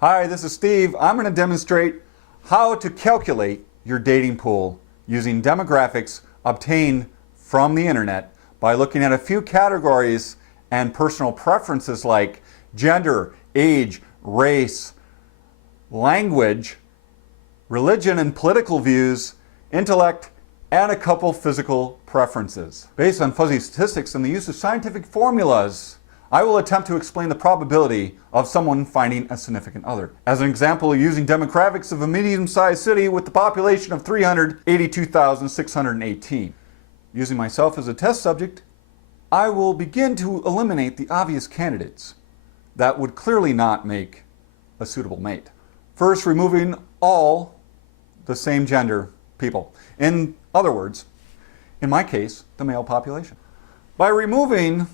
Hi, this is Steve. I'm going to demonstrate how to calculate your dating pool using demographics obtained from the internet by looking at a few categories and personal preferences like gender, age, race, language, religion and political views, intellect, and a couple physical preferences. Based on fuzzy statistics and the use of scientific formulas, I will attempt to explain the probability of someone finding a significant other. As an example, using demographics of a medium-sized city with the population of 382,618. Using myself as a test subject, I will begin to eliminate the obvious candidates that would clearly not make a suitable mate. First, removing all the same gender people. In other words, in my case, the male population. By removing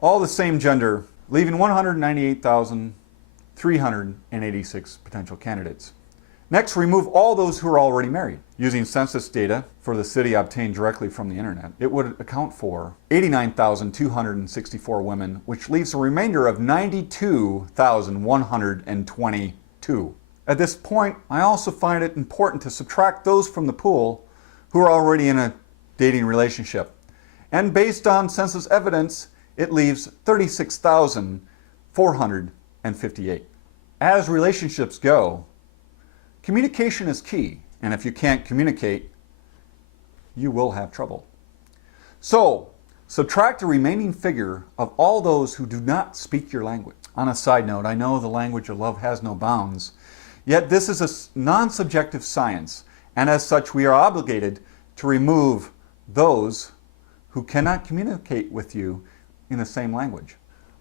all the same gender, leaving 198,386 potential candidates. Next, remove all those who are already married. Using census data for the city obtained directly from the internet, it would account for 89,264 women, which leaves a remainder of 92,122. At this point, I also find it important to subtract those from the pool who are already in a dating relationship. And based on census evidence, it leaves 36,458. As relationships go, communication is key, and if you can't communicate, you will have trouble. So, subtract the remaining figure of all those who do not speak your language. On a side note, I know the language of love has no bounds, yet this is a non-subjective science, and as such we are obligated to remove those who cannot communicate with you in the same language.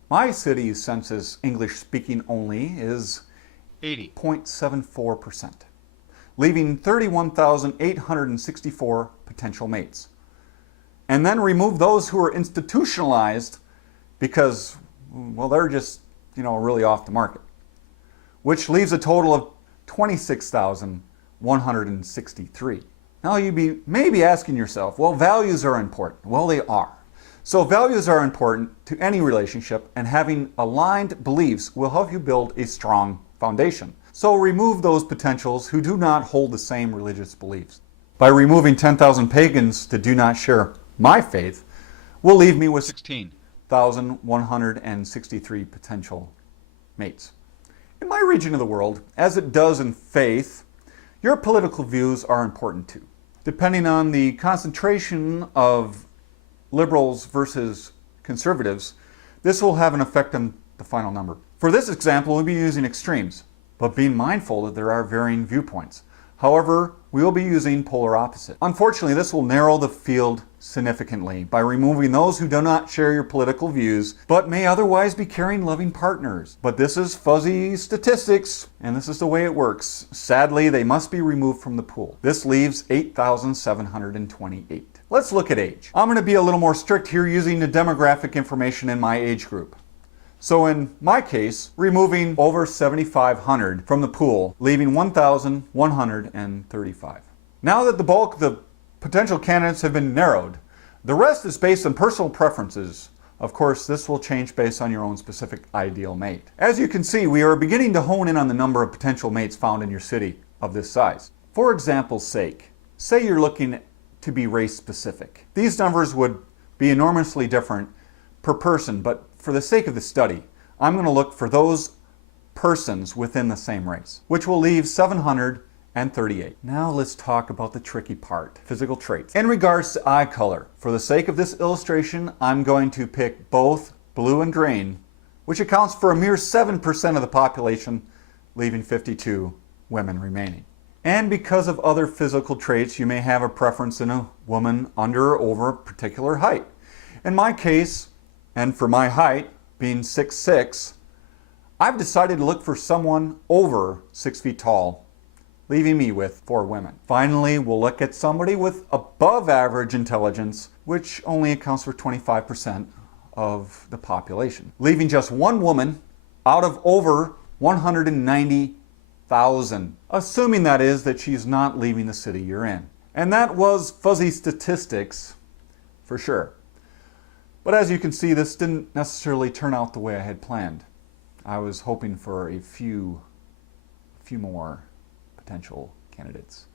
My city's census English speaking only is 80.74%, leaving 31,864 potential mates. And then remove those who are institutionalized because, well, they're just, really off the market, which leaves a total of 26,163. Now you may be asking yourself, well, values are important. Well, they are. So values are important to any relationship, and having aligned beliefs will help you build a strong foundation. So remove those potentials who do not hold the same religious beliefs. By removing 10,000 pagans that do not share my faith, will leave me with 16,163 potential mates. In my region of the world, as it does in faith, your political views are important too. Depending on the concentration of liberals versus conservatives, this will have an effect on the final number. For this example, we'll be using extremes, but being mindful that there are varying viewpoints. However, we will be using polar opposite. Unfortunately, this will narrow the field significantly by removing those who do not share your political views, but may otherwise be caring, loving partners. But this is fuzzy statistics, and this is the way it works. Sadly, they must be removed from the pool. This leaves 8,728. Let's look at age. I'm going to be a little more strict here using the demographic information in my age group. So in my case, removing over 7,500 from the pool, leaving 1,135. Now that the bulk of the potential candidates have been narrowed, the rest is based on personal preferences. Of course, this will change based on your own specific ideal mate. As you can see, we are beginning to hone in on the number of potential mates found in your city of this size. For example's sake, say you're looking to be race specific. These numbers would be enormously different per person, but for the sake of the study, I'm going to look for those persons within the same race, which will leave 738. Now let's talk about the tricky part, physical traits. In regards to eye color, for the sake of this illustration, I'm going to pick both blue and green, which accounts for a mere 7% of the population, leaving 52 women remaining. And because of other physical traits, you may have a preference in a woman under or over a particular height. In my case, and for my height, being 6'6", I've decided to look for someone over 6 feet tall, leaving me with 4 women. Finally, we'll look at somebody with above average intelligence, which only accounts for 25% of the population, leaving just 1 woman out of over 190,000, assuming that is that she's not leaving the city you're in. And that was fuzzy statistics for sure. But as you can see, this didn't necessarily turn out the way I had planned. I was hoping for a few few more potential candidates.